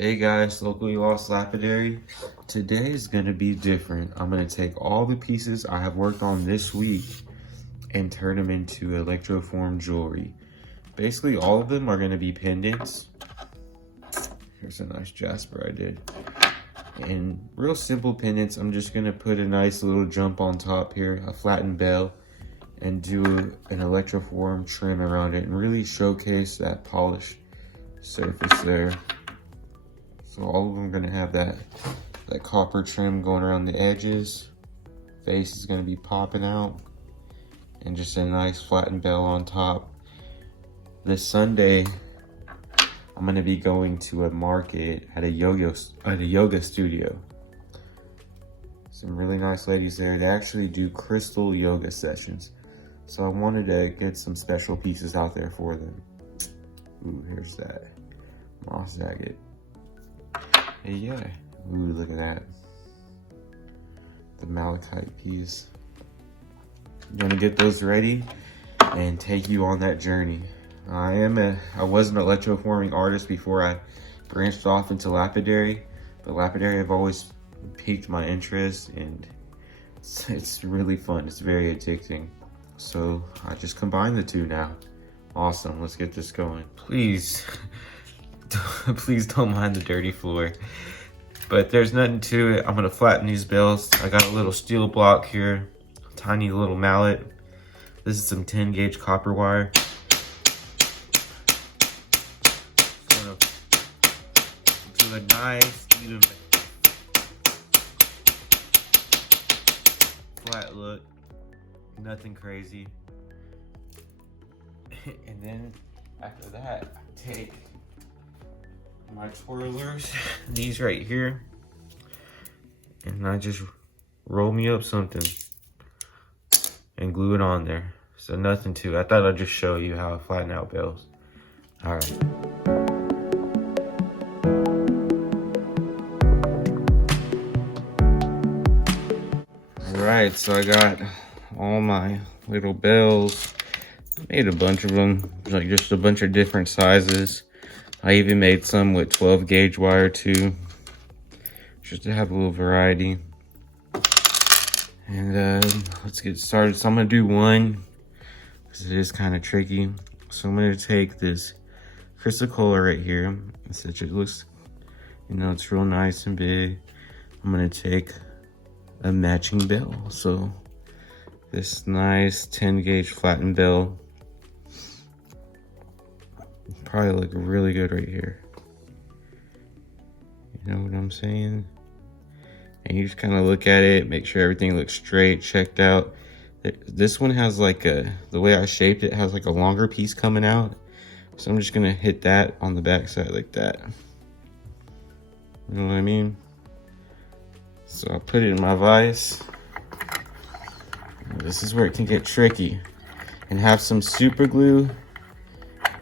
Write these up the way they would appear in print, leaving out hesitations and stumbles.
Hey guys, locally lost lapidary. Today is gonna be different. I'm gonna take all the pieces I have worked on this week and turn them into electroform jewelry. Basically, all of them are gonna be pendants. Here's a nice jasper I did. And real simple pendants. I'm just gonna put a nice little jump on top here, a flattened bell, and do an electroform trim around it and really showcase that polished surface there. So all of them are gonna have that copper trim going around the edges. Face is gonna be popping out, and just a nice flattened bell on top. This Sunday, I'm gonna be going to a market at a yoga studio. Some really nice ladies there. They actually do crystal yoga sessions. So I wanted to get some special pieces out there for them. Ooh, here's that moss agate. Hey, yeah. Ooh, look at that. The malachite piece. I'm gonna get those ready and take you on that journey. I was an electroforming artist before I branched off into lapidary, but lapidary have always piqued my interest, and it's really fun. It's very addicting. So I just combined the two now. Awesome, let's get this going. Please don't mind the dirty floor, but there's nothing to it. I'm gonna flatten these bells. I got a little steel block here, tiny little mallet. This is some 10 gauge copper wire. Gonna do a nice even flat look, nothing crazy. And then after that, I take my twirlers, these right here, and I just roll me up something and glue it on there. So nothing to it. I thought I'd just show you how I flatten out bells. All right. All right, so I got all my little bells. Made a bunch of them, like just a bunch of different sizes. I even made some with 12 gauge wire too, just to have a little variety. And let's get started. So I'm gonna do one, because it is kind of tricky. So I'm gonna take this Chrysocolla right here, since it looks, it's real nice and big. I'm gonna take a matching bell. So this nice 10 gauge flattened bell probably look really good right here. You know what I'm saying? And you just kind of look at it, make sure everything looks straight, checked out. This one has like the way I shaped it has like a longer piece coming out. So I'm just gonna hit that on the back side like that. You know what I mean? So I'll put it in my vise. This is where it can get tricky. And have some super glue.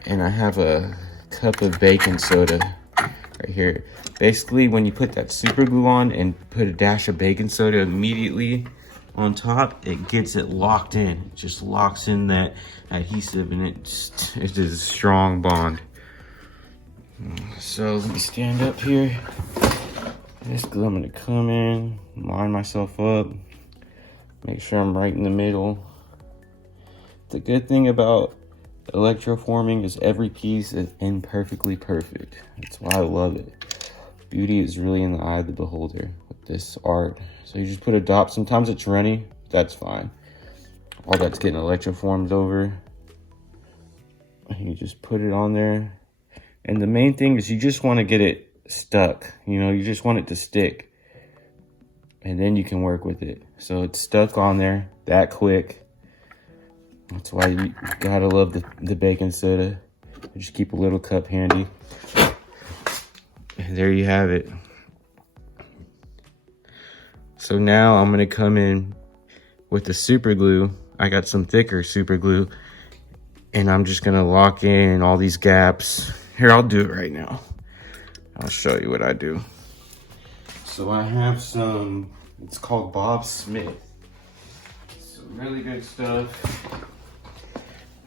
And I have a cup of baking soda right here. Basically, when you put that super glue on and put a dash of baking soda immediately on top, it gets it locked in. It just locks in that adhesive, and it is a strong bond. So let me stand up here. Basically, I'm gonna come in, line myself up, make sure I'm right in the middle. The good thing about electroforming is every piece is imperfectly perfect. That's why I love it. Beauty is really in the eye of the beholder with this art. So you just put a dot. Sometimes it's runny, that's fine. All that's getting electroformed over. You just put it on there. And the main thing is you just want to get it stuck. You just want it to stick. And then you can work with it. So it's stuck on there that quick. That's why you gotta love the baking soda. Just keep a little cup handy. And there you have it. So now I'm gonna come in with the super glue. I got some thicker super glue, and I'm just gonna lock in all these gaps. Here, I'll do it right now. I'll show you what I do. So I have some, it's called Bob Smith. Some really good stuff.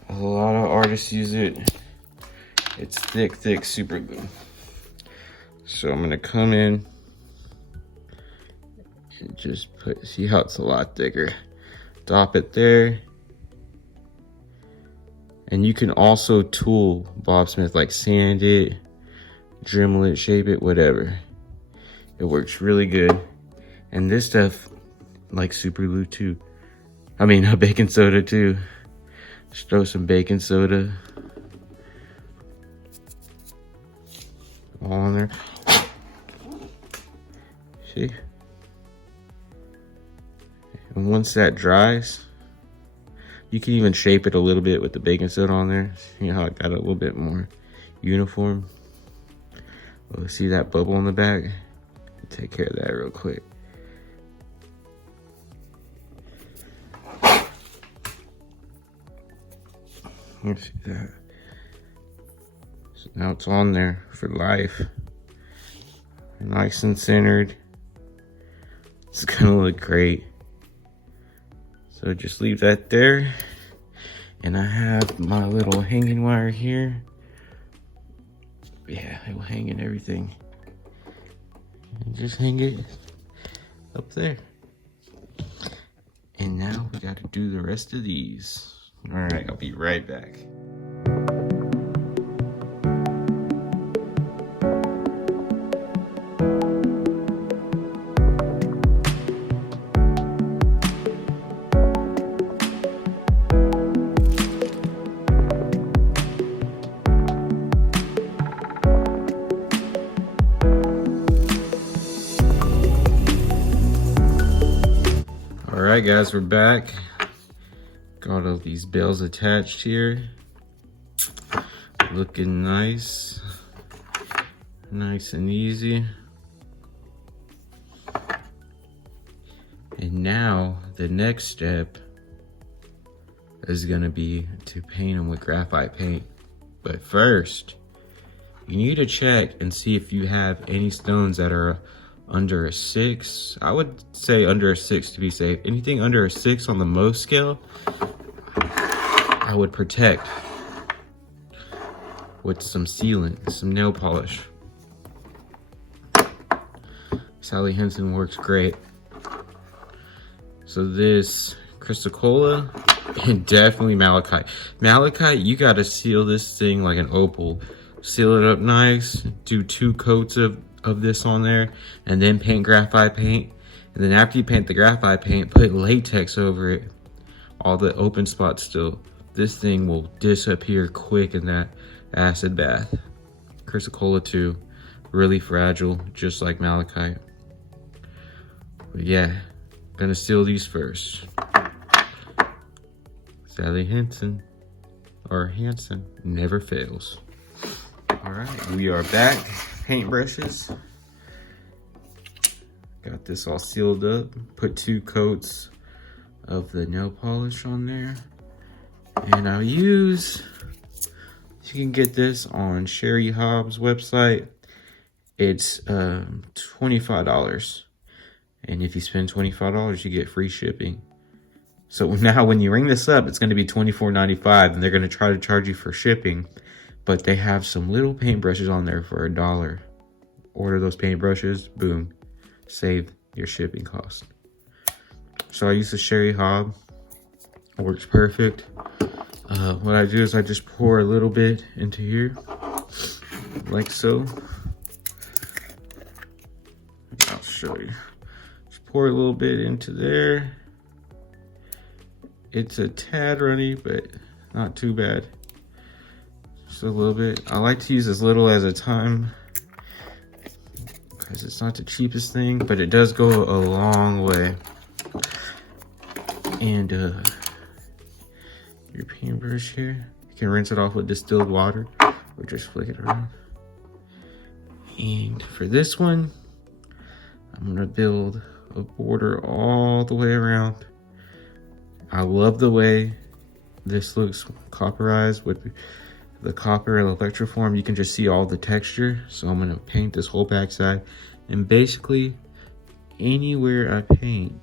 A lot of artists use it. It's thick super glue. So I'm gonna come in and just see how it's a lot thicker. Drop it there. And you can also tool Bob Smith, like sand it, Dremel it, shape it, whatever. It works really good. And this stuff, like super glue too. I mean, baking soda too. Just throw some baking soda all on there. See? And once that dries, you can even shape it a little bit with the baking soda on there. See how it got a little bit more uniform? Oh, see that bubble on the back? Take care of that real quick. Let's see that. So now it's on there for life. Nice and centered. It's gonna look great. So just leave that there. And I have my little hanging wire here. Yeah, it will hang in everything. And just hang it up there. And now we gotta do the rest of these. All right, I'll be right back. All right, guys, we're back. Got all these bells attached here. Looking nice. Nice and easy. And now the next step is gonna be to paint them with graphite paint. But first, you need to check and see if you have any stones that are under a 6. I would say under a 6 to be safe. Anything under a 6 on the Mohs scale, I would protect with some sealant, some nail polish. Sally Hansen works great. So this Chrysocolla and definitely malachite. Malachite, you gotta seal this thing like an opal. Seal it up nice, do 2 coats of this on there, and then paint graphite paint. And then after you paint the graphite paint, put latex over it. All the open spots still. This thing will disappear quick in that acid bath. Chrysocolla too, really fragile, just like malachite. But yeah, gonna seal these first. Sally Hansen, or Hansen, never fails. All right, we are back. Paintbrushes. Got this all sealed up. Put 2 coats of the nail polish on there. And I'll use, you can get this on Sherry Hobbs' website. It's $25. And if you spend $25, you get free shipping. So now when you ring this up, it's gonna be $24.95 and they're gonna try to charge you for shipping. But they have some little paintbrushes on there for $1. Order those paintbrushes, boom, save your shipping cost. So I use the Sherry Hobb, it works perfect. What I do is I just pour a little bit into here, like so. I'll show you. Just pour a little bit into there. It's a tad runny, but not too bad. Just a little bit. I like to use as little as a time because it's not the cheapest thing, but it does go a long way. And your paintbrush here, you can rinse it off with distilled water or just flick it around. And for this one, I'm gonna build a border all the way around. I love the way this looks copperized with the copper and Electroform. You can just see all the texture. So I'm gonna paint this whole backside, and basically anywhere I paint.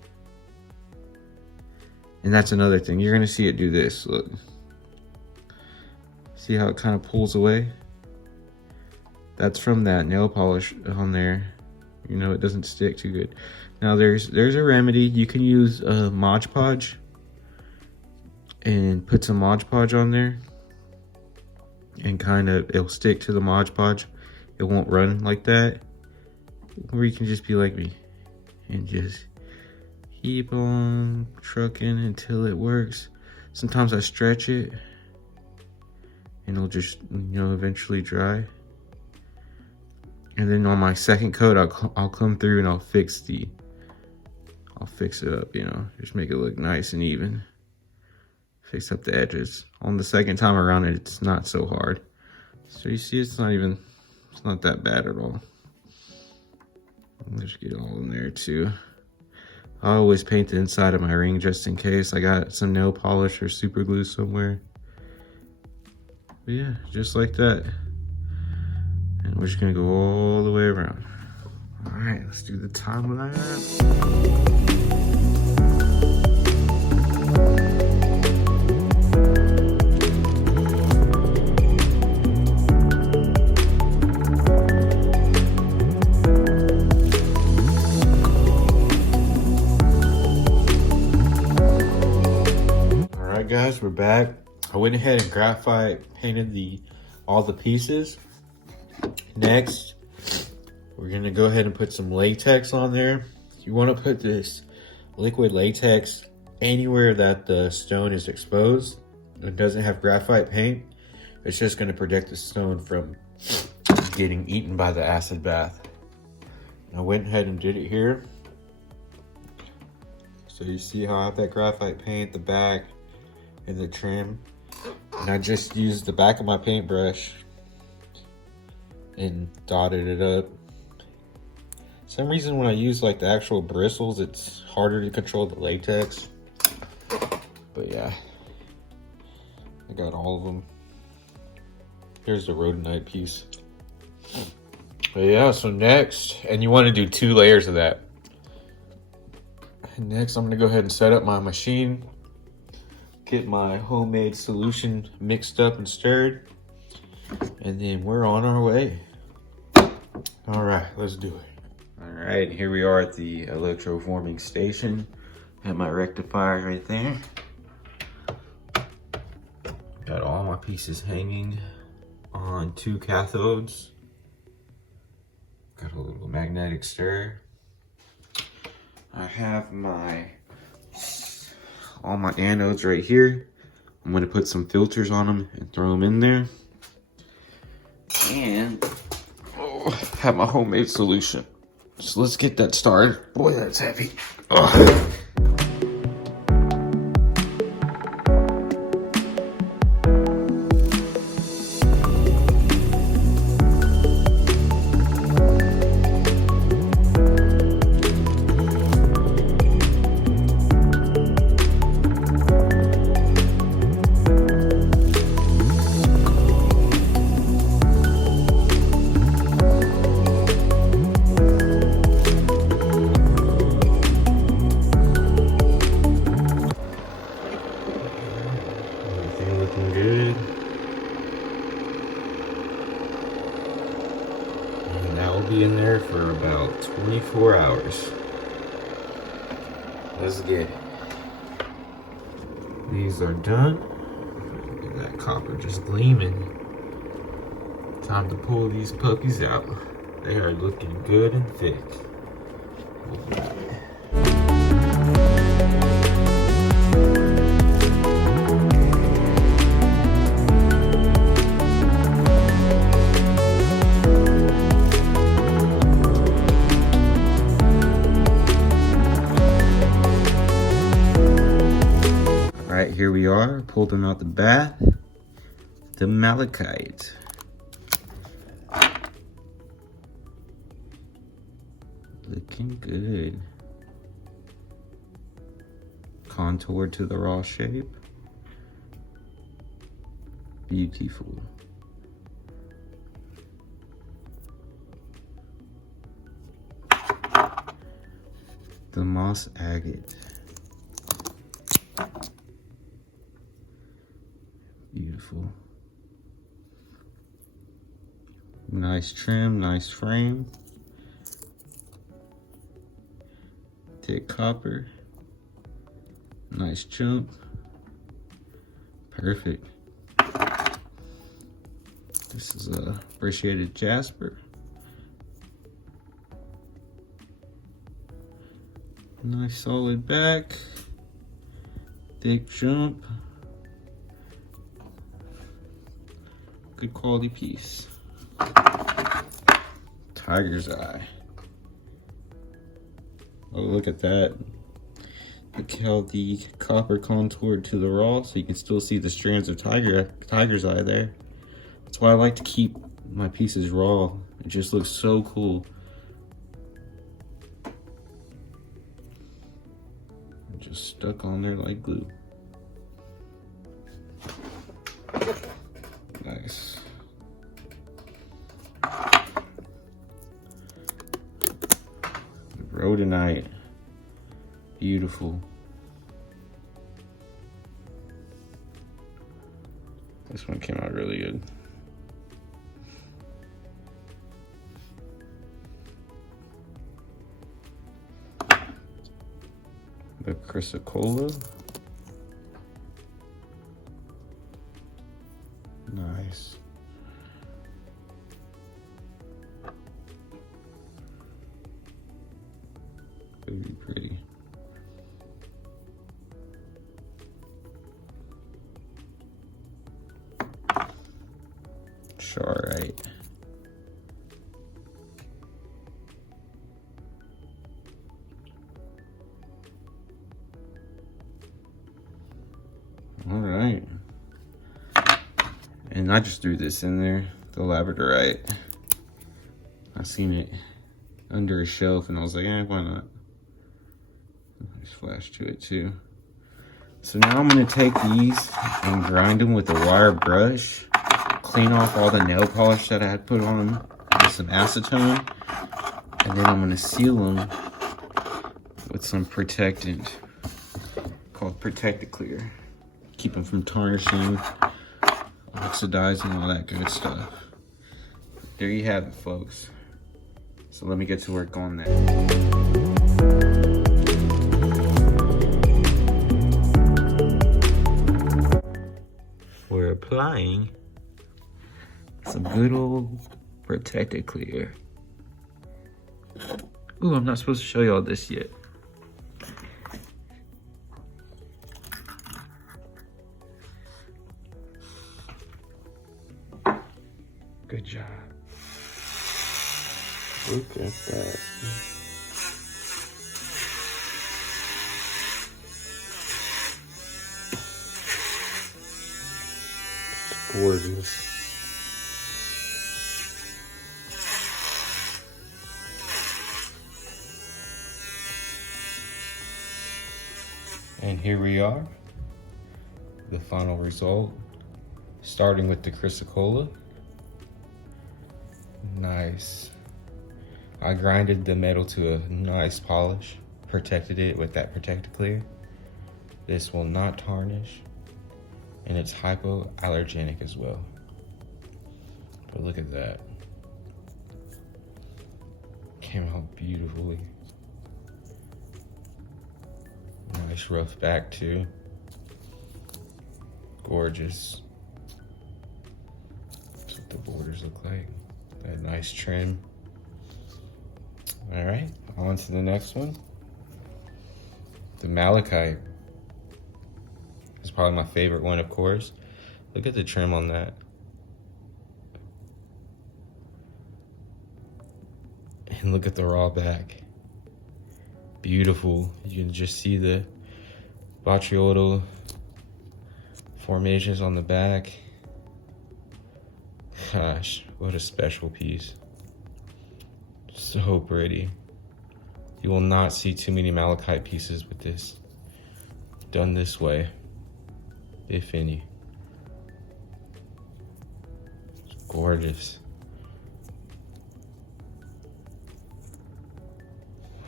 And that's another thing, you're gonna see it do this, look. See how it kind of pulls away? That's from that nail polish on there. You know, it doesn't stick too good. Now there's a remedy. You can use Mod Podge and put some Mod Podge on there, and kind of it'll stick to the Mod Podge. It won't run like that. Or you can just be like me and just keep on trucking until it works. Sometimes I stretch it and it'll just, you know, eventually dry. And then on my second coat, I'll come through and I'll fix it up, you know, just make it look nice and even. Fix up the edges. On the second time around, it's not so hard. So you see, it's not that bad at all. Let's get all in there too. I always paint the inside of my ring just in case I got some nail polish or super glue somewhere. But yeah, just like that. And we're just gonna go all the way around. All right, let's do the time lapse. Guys, we're back. I went ahead and graphite painted all the pieces. Next, we're gonna go ahead and put some latex on there. You want to put this liquid latex anywhere that the stone is exposed and doesn't have graphite paint. It's just gonna protect the stone from getting eaten by the acid bath. I went ahead and did it here. So you see how I have that graphite paint, the back, and the trim, and I just used the back of my paintbrush and dotted it up. Some reason when I use like the actual bristles, it's harder to control the latex. But yeah, I got all of them. Here's the rhodonite piece. But yeah, so next, and you want to do 2 layers of that. And next, I'm gonna go ahead and set up my machine. Get my homemade solution mixed up and stirred, and then we're on our way. All right, let's do it. All right, here we are at the electroforming station. Have my rectifier right there. Got all my pieces hanging on 2 cathodes. Got a little magnetic stir. I have all my anodes right here. I'm gonna put some filters on them and throw them in there. And have my homemade solution. So let's get that started. Boy, that's heavy. Ugh. Good. And that will be in there for about 24 hours. Let's get it. These are done. Look at that copper just gleaming. Time to pull these puppies out. They are looking good and thick. Alright, here we are, pulled them out the bath. The malachite. Looking good. Contoured to the raw shape. Beautiful. The moss agate. Beautiful. Nice. Nice trim, nice frame. Thick copper. Nice jump. Perfect. This is a brachiated jasper. Nice solid back. Thick jump. Good quality piece. Tiger's eye. Oh, look at that. Look how the copper contoured to the raw, so you can still see the strands of tiger's eye there. That's why I like to keep my pieces raw. It just looks so cool. Just stuck on there like glue. Nice. Rhodonite. Beautiful. This one came out really good. The chrysocolla. Nice. Very pretty. Charite. All right. And I just threw this in there, the labradorite. I seen it under a shelf and I was like, eh, why not? Nice flash to it too. So now I'm gonna take these and grind them with a wire brush, clean off all the nail polish that I had put on them with some acetone, and then I'm gonna seal them with some protectant called Protect-A-Clear. Keep them from tarnishing, oxidizing, all that good stuff. There you have it, folks. So let me get to work on that. We're applying some good old Protect-A-Clear. Ooh, I'm not supposed to show y'all this yet. Good job. Look at that. It's gorgeous. And here we are, the final result, starting with the chrysocolla. Nice. I grinded the metal to a nice polish, protected it with that Protect-A-Clear. This will not tarnish, and it's hypoallergenic as well. But look at that. Came out beautifully. Nice rough back too. Gorgeous. That's what the borders look like. That nice trim. All right, on to the next one. The malachite. It's probably my favorite one, of course. Look at the trim on that. And look at the raw back. Beautiful. You can just see the botryoidal formations on the back. Gosh, what a special piece. So pretty. You will not see too many malachite pieces with this done this way, if any. It's gorgeous.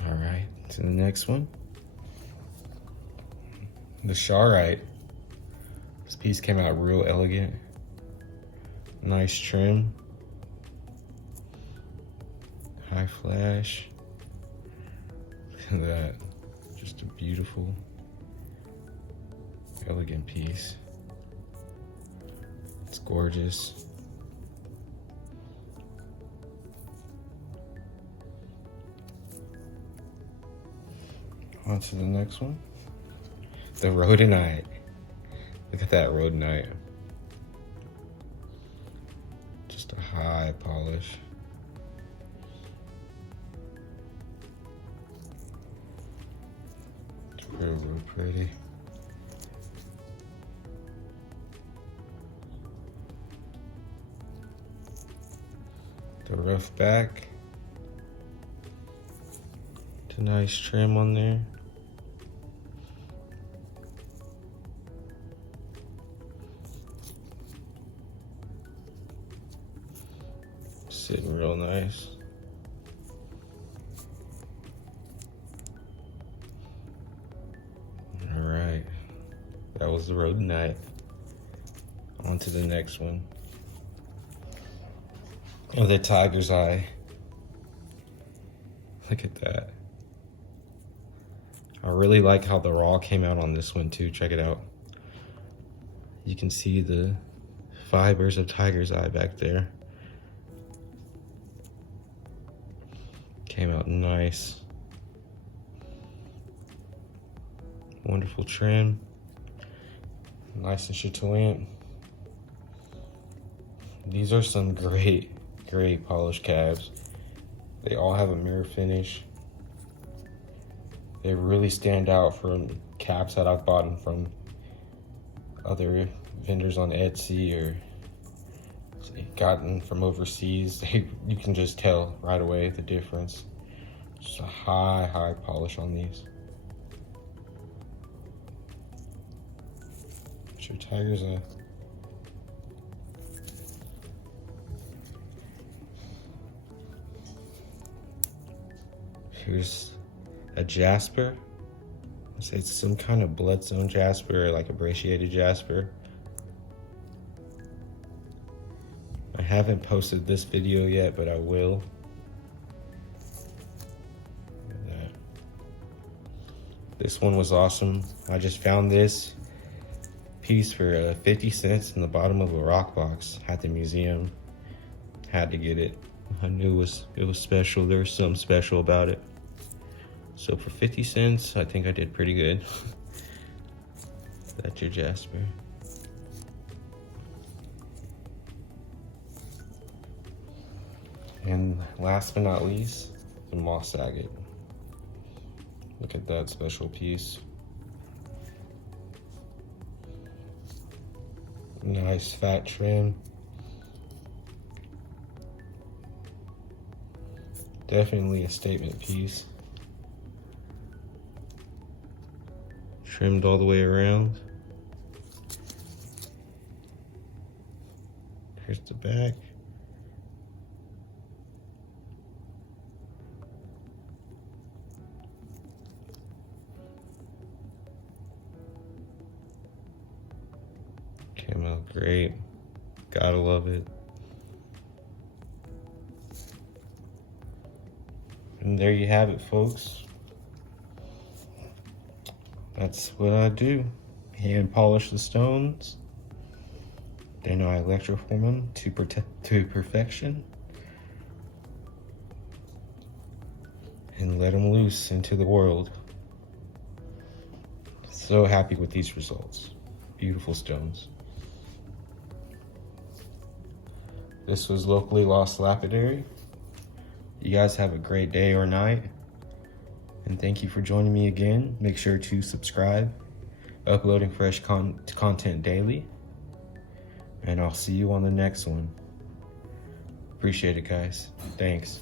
All right, to the next one. The charite. This piece came out real elegant. Nice trim. High flash. Look at that. Just a beautiful, elegant piece. It's gorgeous. On to the next one. The rhodonite. Look at that rhodonite. Just a high polish. It's real, real pretty. The rough back. It's a nice trim on there. Sitting real nice. All right, that was the rhodonite. On to the next one. Oh, the tiger's eye. Look at that. I really like how the raw came out on this one too. Check it out. You can see the fibers of tiger's eye back there. Came out nice. Wonderful trim. Nice and chatoyant. These are some great polished cabs. They all have a mirror finish. They really stand out from cabs that I've bought from other vendors on Etsy or gotten from overseas. You can just tell right away the difference. Just a high polish on these. It's your tiger's eye. Here's a jasper. I'd say it's some kind of bloodstone jasper or like a brachiated jasper. I haven't posted this video yet, but I will. Look at that. This one was awesome. I just found this piece for 50 cents in the bottom of a rock box at the museum. Had to get it. I knew it was special. There was something special about it. So for 50 cents, I think I did pretty good. That's your jasper. And last but not least, the moss agate. Look at that special piece. Nice fat trim. Definitely a statement piece. Trimmed all the way around. Here's the back. Came out great. Gotta love it. And there you have it, folks. That's what I do. Hand polish the stones. Then I electroform them to perfection. And let them loose into the world. So happy with these results. Beautiful stones. This was Locally Lost Lapidary. You guys have a great day or night. And thank you for joining me again. Make sure to subscribe. Uploading fresh content daily. And I'll see you on the next one. Appreciate it, guys. Thanks.